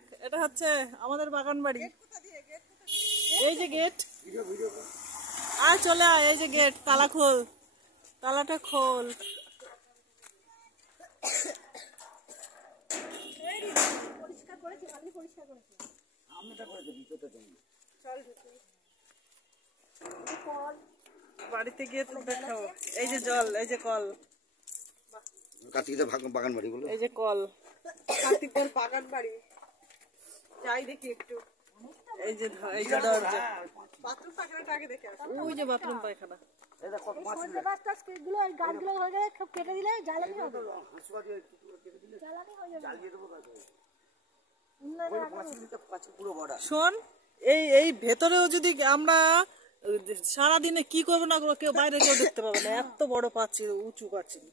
দেখ এটা হচ্ছে আমাদের বাগান বাড়ি। এই যে গেট, আয় চলে আয়, এই যে গেট, তালা খোল, তালাটা খোল। বাড়িতে গিয়ে তো দেখাবো। এই যে জল, এই যে কল, কার্তিকের বাগান বাড়ি বলো, এই যে কল, কার্তিকের বাগান বাড়ি। যাই দেখি একটু। এই যে দরজা, বাথরুম পায়খানাটা আগে দেখে আসো। ওই যে বাথরুম পায়খানা। শোন, এই এই ভেতরেও যদি আমরা সারাদিনে কি করবো না করবো, কেউ বাইরে কেউ দেখতে পাবে না। এত বড় পাচ্ছিল, উঁচু পাচ্ছিল।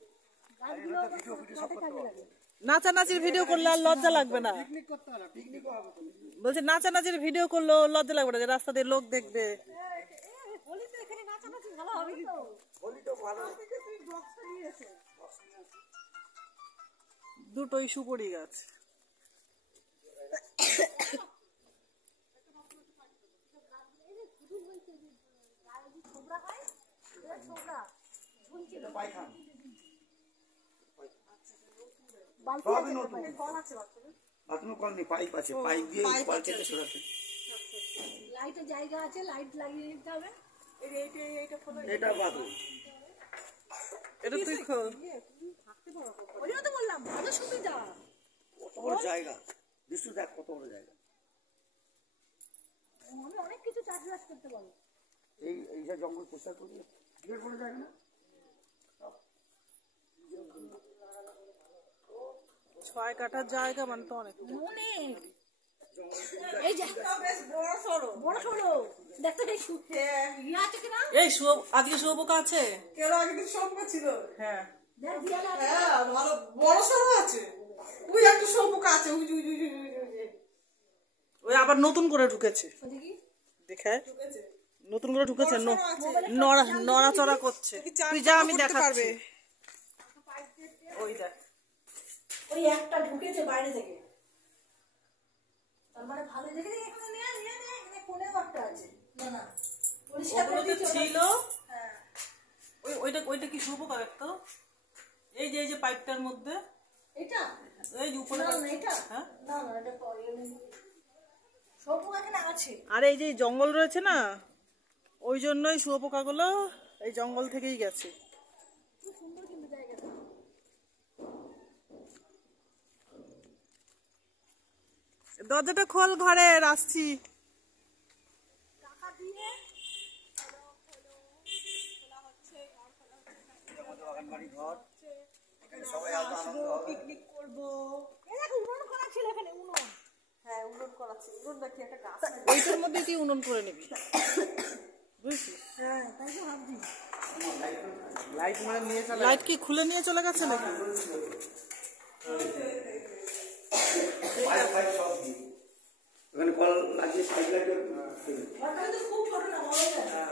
নাচানাচির ভিডিও করলে আর লজ্জা লাগবে না। বলছে নাচানাচির ভিডিও করলেও লজ্জা লাগবে না, যে রাস্তা দিয়ে লোক দেখবে। দুটোই সুপারি গাছ। পাইপ আছে, পাইপ দিয়ে কল থেকে সরাতে লাইটের জায়গা আছে, লাইট লাগিয়ে দিতে হবে। এটা বাথরুম, এটা তুই খোল। ওইটা তো বললাম, ভালো সুবিধা। কত বড় জায়গা, দৃশ্য দেখ কত বড় জায়গা। আমি অনেক কিছু চাষবাস করতে পারবো। এই যে জঙ্গল পরিষ্কার করে বিরাট বড় জায়গা না, 6 কাঠার জায়গা মানে তো অনেক। এই যে বড় সড়ো দেখতে দেখি ইয়া আছে কিনা। এই আজকে শুয়োপোকা আছে, কেন আগে দিন শুয়োপোকা ছিল। হ্যাঁ হ্যাঁ, ভালো বড় সড়ো আছে। ওই একটা শুয়োপোকা আছে, ওই আবার নতুন করে ঢুকেছে। দেখে নতুন করে ঢুকেছে, নড়াচড়া করছে। তুই যা, আমি দেখাচ্ছি। ওই দেখ, ওই একটা ঢুকেছে বাইরে থেকে। তার মানে ভালো দেখে দেখে এখানে নিয়ে এখানে কোণে একটা আছে। না না, পরিষ্কার করে দিতে ছিল। হ্যাঁ, ওইটা কি শুয়োপোকা দেখতো? এই যে পাইপটার মধ্যে এটা এই যে উপরে। না না, এটা হ্যাঁ, না না, এটা পরে শুয়োপোকা এখানে আছে। আর এই যে জঙ্গল রয়েছে না, ওই জন্যই শুয়োপোকাগুলো এই জঙ্গল থেকেই গেছে। খুব সুন্দর কিন্তু জায়গাটা। দরজাটা খোল, ঘরের আসছি। টাকা দিয়ে পিকনিক করবো। উনুন করা ছিল এখানে, উনুন। হ্যাঁ, উনুন করা ছিল। উনুন নাকি একটা গাছ, ওইটার মধ্যে তুই উনুন করে নিবি, বুঝছিস? হ্যাঁ, তাই তো ভাবছি। লাইট কি খুলে নিয়ে চলে গেছে নাকি? ওখানে কল লাগিয়ে সাইড লাগিয়ে ঘরটা কিন্তু খুব ছোট না, বড়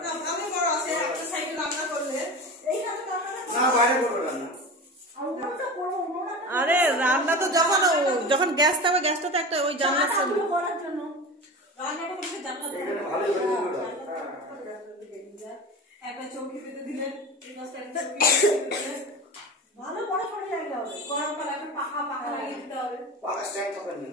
না। আমি বড় আছে, একটা সাইডে রান্না করলে। এইখানে রান্না না, বাইরে করবো রান্না। আর উনুনটা করবো, উনুনটা আরে রান্না তো যখন গ্যাস থাকবে, গ্যাসটা তো একটা ওই জানলার সামনে করার জন্য। রান্নাটা করতে জানলা এখানে ভালোই হয়ে যাবে। একটা চৌকি পেতে দিলেন, এই গাছটা একটা চৌকি দিলেন। ভালো বড় সড়ো জায়গা হবে। গরমকাল এখন পাখা লাগিয়ে দিতে হবে। পাকা স্ট্যান্ড পাবেন না।